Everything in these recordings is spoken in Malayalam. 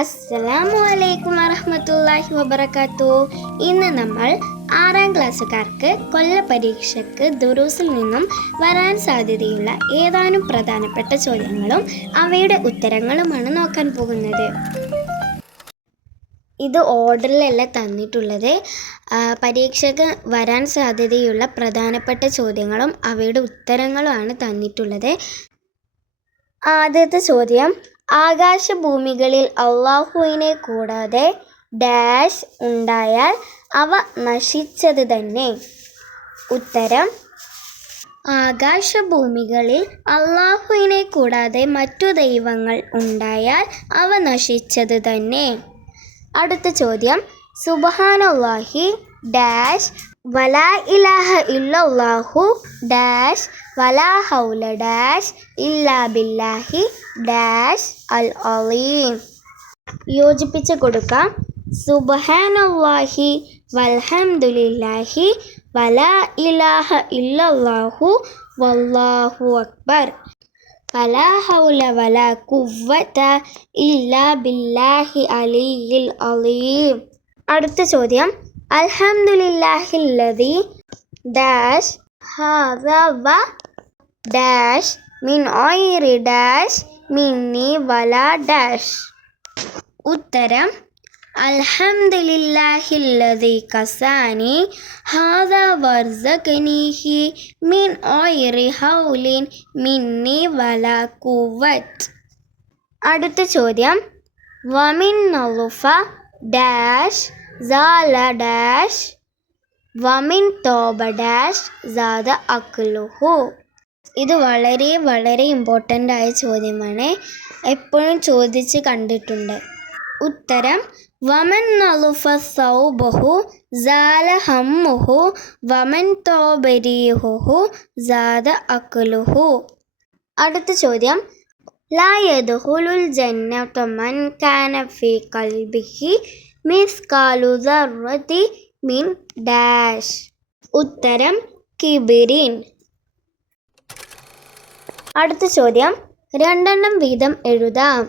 അസ്സലാമു അലൈക്കും വറഹമത്തല്ലാഹി വബർക്കാത്തു ഇന്ന് നമ്മൾ ആറാം ക്ലാസ്സുകാർക്ക് കൊല്ല പരീക്ഷയ്ക്ക് ദുറൂസിൽ നിന്നും വരാൻ സാധ്യതയുള്ള ഏതാനും പ്രധാനപ്പെട്ട ചോദ്യങ്ങളും അവയുടെ ഉത്തരങ്ങളുമാണ് നോക്കാൻ പോകുന്നത് ഇത് ഓർഡറിലല്ല തന്നിട്ടുള്ളത് പരീക്ഷയ്ക്ക് വരാൻ സാധ്യതയുള്ള പ്രധാനപ്പെട്ട ചോദ്യങ്ങളും അവയുടെ ഉത്തരങ്ങളുമാണ് തന്നിട്ടുള്ളത് ആദ്യത്തെ ചോദ്യം ആകാശഭൂമികളിൽ അള്ളാഹുവിനെ കൂടാതെ ഡാഷ് ഉണ്ടായാൽ അവ നശിച്ചത് തന്നെ ഉത്തരം ആകാശഭൂമികളിൽ അള്ളാഹുവിനെ കൂടാതെ മറ്റു ദൈവങ്ങൾ ഉണ്ടായാൽ അവ നശിച്ചത് തന്നെ അടുത്ത ചോദ്യം സുബഹാനല്ലാഹി ഡാഷ് വല ഇലാഹ ഇല്ലാഹു ഡാഷ് വല ഹൗല ഡാഷ് ഇല്ലാ ബില്ലാഹി ഡാഷ് അൽ അലീം യോജിപ്പിച്ച് കൊടുക്കാം സുബഹാനല്ലാഹി വൽഹംദുലില്ലാഹി വല ഇലാഹ ഇല്ലാഹു വല്ലാഹു അക്ബർ വല ഹൗല വല കുവ്വത ഇല്ലാ ബില്ലാഹി അലിയിൽ അലീം അടുത്ത ചോദ്യം അൽഹംദുലില്ലാഹില്ലതി ഡാഷ് ഹാദ വ ഡാഷ് മിൻ ഒയിറി ഡാഷ് മിന്നി വല ഡാഷ് ഉത്തരം അൽഹംദുലില്ലാഹില്ലതി കസാനി ഹാദ വർസഖനീഹി മിൻ ഒയിറി ഹൗലിൻ മിന്നി വല കുവറ്റ് അടുത്ത ചോദ്യം വമിൻ നലുഫ ഡാഷ് Zala dash വമിൻ തോബ ഡാഷ് സാദ അക്കുലുഹു ഇത് വളരെ വളരെ ഇമ്പോർട്ടൻ്റ് ആയ ചോദ്യമാണ് എപ്പോഴും ചോദിച്ച് കണ്ടിട്ടുണ്ട് ഉത്തരം വമൻ നലുഫ സൗബഹു ജാല ഹമ്മുഹു വമൻ തോബരീഹുഹു ജാദ അക്കുലുഹു അടുത്ത ചോദ്യം ലായദുഹുലുൽ ജന്നത്തമൻ കാനഫി കൽബിഹി മിസ്കാലു ദർവതി മിൻ ഡാഷ് ഉത്തരം കിബിരിൻ അടുത്ത ചോദ്യം രണ്ടെണ്ണം വീതം എഴുതാം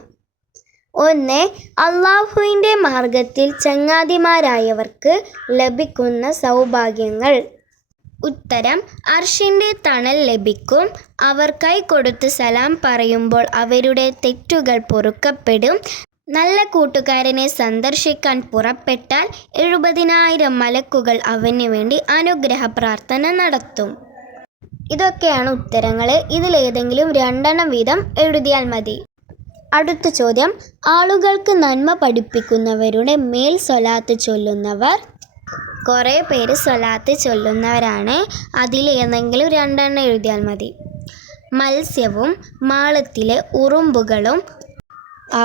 ഒന്ന് അള്ളാഹുവിൻ്റെ മാർഗത്തിൽ ചങ്ങാതിമാരായവർക്ക് ലഭിക്കുന്ന സൗഭാഗ്യങ്ങൾ ഉത്തരം അർഷിൻ്റെ തണൽ ലഭിക്കും അവർക്കായി കൊടുത്ത് സലാം പറയുമ്പോൾ അവരുടെ തെറ്റുകൾ പൊറുക്കപ്പെടും നല്ല കൂട്ടുകാരനെ സന്ദർശിക്കാൻ പുറപ്പെട്ടാൽ എഴുപതിനായിരം മലക്കുകൾ അവന് വേണ്ടി അനുഗ്രഹ പ്രാർത്ഥന നടത്തും ഇതൊക്കെയാണ് ഉത്തരങ്ങൾ ഇതിലേതെങ്കിലും രണ്ടെണ്ണം വീതം എഴുതിയാൽ മതി അടുത്ത ചോദ്യം ആളുകൾക്ക് നന്മ പഠിപ്പിക്കുന്നവരുടെ മേൽ സ്വലാത്ത് ചൊല്ലുന്നവർ കുറേ പേര് സ്വലാത്ത് ചൊല്ലുന്നവരാണ് അതിലേതെങ്കിലും രണ്ടെണ്ണം എഴുതിയാൽ മതി മത്സ്യവും മാളത്തിലെ ഉറുമ്പുകളും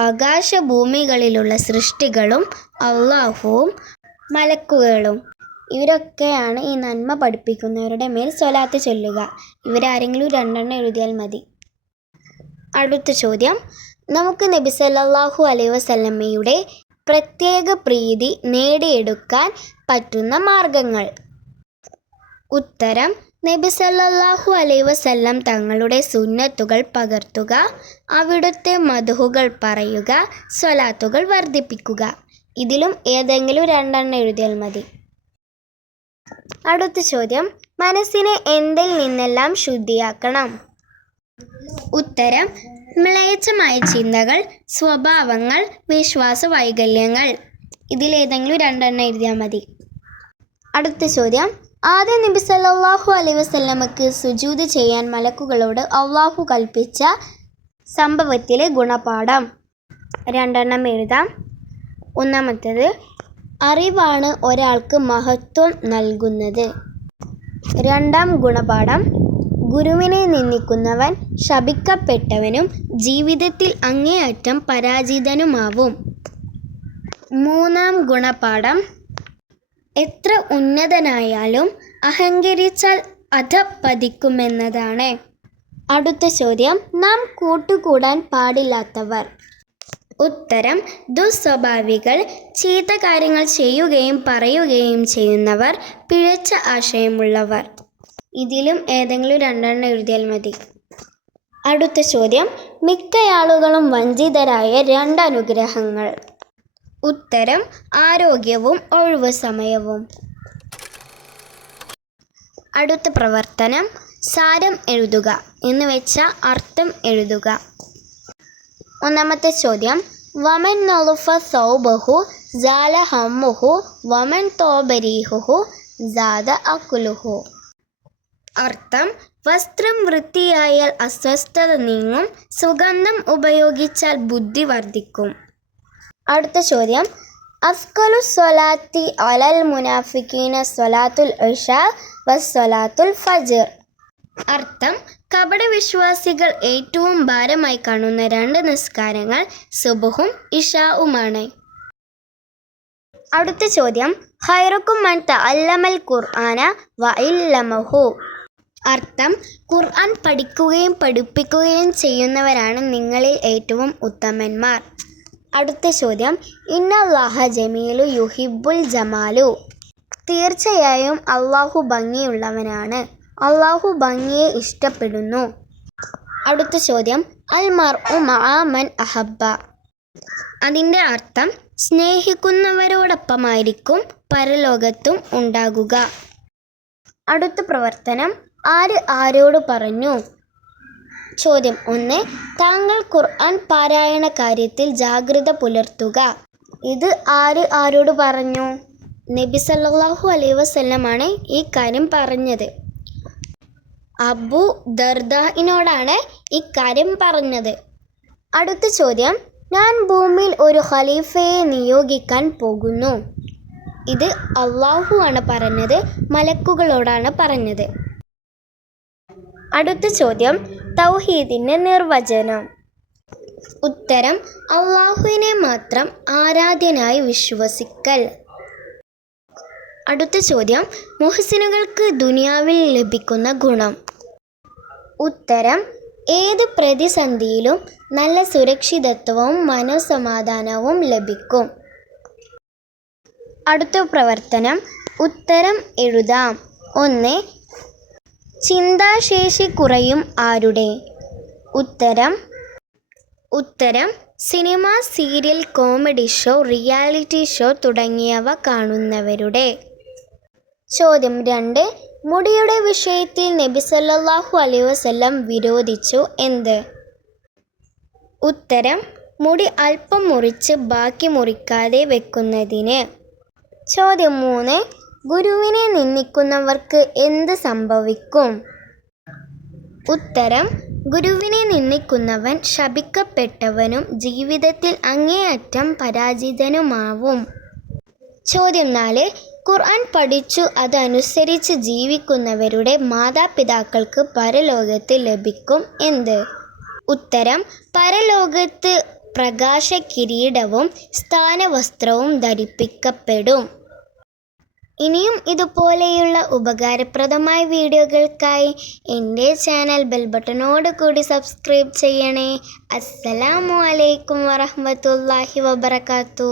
ആകാശഭൂമികളിലുള്ള സൃഷ്ടികളും അള്ളാഹുവും മലക്കുകളും ഇവരൊക്കെയാണ് ഈ നന്മ പഠിപ്പിക്കുന്നവരുടെ മേൽ സ്വലാത്ത് ചൊല്ലുക ഇവരാരെങ്കിലും രണ്ടെണ്ണം എഴുതിയാൽ മതി അടുത്ത ചോദ്യം നമുക്ക് നബി സല്ലല്ലാഹു അലൈഹി വസല്ലമ്മയുടെ പ്രത്യേക പ്രീതി നേടിയെടുക്കാൻ പറ്റുന്ന മാർഗങ്ങൾ ഉത്തരം നബി സല്ലാഹു അലൈ വസല്ലം തങ്ങളുടെ സുന്നത്തുകൾ പകർത്തുക അവിടുത്തെ മധുഹുകൾ പറയുക സ്വലാത്തുകൾ വർദ്ധിപ്പിക്കുക ഇതിലും ഏതെങ്കിലും രണ്ടെണ്ണം എഴുതിയാൽ മതി അടുത്ത ചോദ്യം മനസ്സിനെ എന്തിൽ നിന്നെല്ലാം ശുദ്ധിയാക്കണം ഉത്തരം മ്ലേച്ഛമായ ചിന്തകൾ സ്വഭാവങ്ങൾ വിശ്വാസ വൈകല്യങ്ങൾ ഇതിലേതെങ്കിലും രണ്ടെണ്ണം എഴുതിയാൽ മതി അടുത്ത ചോദ്യം ആദ്യം നബി സല്ലാഹു അലൈ വസ്ലമക്ക് സുജൂത് ചെയ്യാൻ മലക്കുകളോട് അള്ളാഹു കൽപ്പിച്ച സംഭവത്തിലെ ഗുണപാഠം രണ്ടെണ്ണം എഴുതാം ഒന്നാമത്തേത് അറിവാണ് ഒരാൾക്ക് മഹത്വം നൽകുന്നത് രണ്ടാം ഗുണപാഠം ഗുരുവിനെ നിന്ദിക്കുന്നവൻ ശപിക്കപ്പെട്ടവനും ജീവിതത്തിൽ അങ്ങേയറ്റം പരാജിതനുമാവും മൂന്നാം ഗുണപാഠം എത്ര ഉന്നതനായാലും അഹങ്കരിച്ചാൽ പതിക്കുമെന്നതാണ് അടുത്ത ചോദ്യം നാം കൂട്ടുകൂടാൻ പാടില്ലാത്തവർ ഉത്തരം ദുസ്വഭാവികൾ ചീത്ത കാര്യങ്ങൾ ചെയ്യുകയും പറയുകയും ചെയ്യുന്നവർ പിഴച്ച ആശയമുള്ളവർ ഇതിലും ഏതെങ്കിലും രണ്ടെണ്ണം എഴുതിയാൽ മതി അടുത്ത ചോദ്യം മിക്കയാളുകളും വഞ്ചിതരായ രണ്ട് അനുഗ്രഹങ്ങൾ ഉത്തരം ആരോഗ്യവും ഒഴിവ് സമയവും അടുത്ത പ്രവർത്തനം സാരം എഴുതുക എന്ന് വെച്ച അർത്ഥം എഴുതുക ഒന്നാമത്തെ ചോദ്യം വമൻ നൊളുഫ സൗബഹു ജാല ഹമ്മുഹു വമൻ തോബരീഹുഹു ജാത അക്കുലുഹു അർത്ഥം വസ്ത്രം വൃത്തിയായാൽ അസ്വസ്ഥത നീങ്ങും സുഗന്ധം ഉപയോഗിച്ചാൽ ബുദ്ധി വർദ്ധിക്കും അടുത്ത ചോദ്യം അസ്കലു സ്വലാത്തി അലൽ മുനാഫിക്കീന സ്വലാത്തുൽ ഇഷ വസ്വലാത്തുൽ ഫജർ അർത്ഥം കപടവിശ്വാസികൾ ഏറ്റവും ഭാരമായി കാണുന്ന രണ്ട് നിസ്കാരങ്ങൾ സുബുഹും ഇഷാവുമാണ് അടുത്ത ചോദ്യം ഹൈറക്കും മൻ അല്ലമൽ ഖുർആന വ ഇല്ലമഹു അർത്ഥം ഖുർആൻ പഠിക്കുകയും പഠിപ്പിക്കുകയും ചെയ്യുന്നവരാണ് നിങ്ങളിൽ ഏറ്റവും ഉത്തമന്മാർ അടുത്ത ചോദ്യം ഇന്നല്ലാഹ ജമീലു യുഹിബുൽ ജമാലു തീർച്ചയായും അള്ളാഹു ഭംഗിയുള്ളവനാണ് അള്ളാഹു ഭംഗിയെ ഇഷ്ടപ്പെടുന്നു അടുത്ത ചോദ്യം അൽ മഅ മൻ അഹബ്ബ അതിൻ്റെ അർത്ഥം സ്നേഹിക്കുന്നവരോടൊപ്പമായിരിക്കും പരലോകത്തും ഉണ്ടാകുക അടുത്ത പ്രവർത്തനം ആര് ആരോട് പറഞ്ഞു ചോദ്യം ഒന്ന് താങ്കൾ ഖുർആൻ പാരായണ കാര്യത്തിൽ ജാഗ്രത പുലർത്തുക ഇത് ആര് ആരോട് പറഞ്ഞു നബി സല്ലാഹു അലൈ വസ്ല്ലമാണ് ഈ കാര്യം പറഞ്ഞത് അബു ദർദാഹിനോടാണ് ഇക്കാര്യം പറഞ്ഞത് അടുത്ത ചോദ്യം ഞാൻ ഭൂമിയിൽ ഒരു ഖലീഫയെ നിയോഗിക്കാൻ പോകുന്നു ഇത് അള്ളാഹു ആണ് പറഞ്ഞത് മലക്കുകളോടാണ് പറഞ്ഞത് അടുത്ത ചോദ്യം തൗഹീദിൻ്റെ നിർവചനം ഉത്തരം അള്ളാഹുവിനെ മാത്രം ആരാധ്യനായി വിശ്വസിക്കൽ അടുത്ത ചോദ്യം മുഹസിനുകൾക്ക് ദുനിയാവിൽ ലഭിക്കുന്ന ഗുണം ഉത്തരം ഏത് പ്രതിസന്ധിയിലും നല്ല സുരക്ഷിതത്വവും മനോസമാധാനവും ലഭിക്കും അടുത്ത പ്രവർത്തനം ഉത്തരം എഴുതാം ഒന്ന് ചിന്താശേഷി കുറയും ആരുടെ ഉത്തരം ഉത്തരം cinema serial comedy show reality show തുടങ്ങിയവ കാണുന്നവരുടെ ചോദ്യം രണ്ട് മുടിയുടെ വിഷയത്തിൽ നബി സല്ലാഹു അലൈ വസ്ലം വിരോധിച്ചു എന്ത് ഉത്തരം മുടി അല്പം മുറിച്ച് ബാക്കി മുറിക്കാതെ വെക്കുന്നതിന് ചോദ്യം മൂന്ന് ഗുരുവിനെ നിന്ദിക്കുന്നവർക്ക് എന്ത് സംഭവിക്കും ഉത്തരം ഗുരുവിനെ നിന്ദിക്കുന്നവൻ ശപിക്കപ്പെട്ടവനും ജീവിതത്തിൽ അങ്ങേയറ്റം പരാജിതനുമാവും ചോദ്യം നാല് ഖുർആൻ പഠിച്ചു അതനുസരിച്ച് ജീവിക്കുന്നവരുടെ മാതാപിതാക്കൾക്ക് പരലോകത്ത് ലഭിക്കും എന്ത് ഉത്തരം പരലോകത്ത് പ്രകാശ കിരീടവും സ്ഥാനവസ്ത്രവും ധരിപ്പിക്കപ്പെടും ഇനിയും ഇതുപോലെയുള്ള ഉപകാരപ്രദമായ വീഡിയോകൾക്കായി എൻ്റെ ചാനൽ ബെൽ ബട്ടണോട് കൂടി സബ്സ്ക്രൈബ് ചെയ്യണേ അസ്സലാമു അലൈക്കും വറഹമത്തല്ലാഹി വബർക്കാത്തു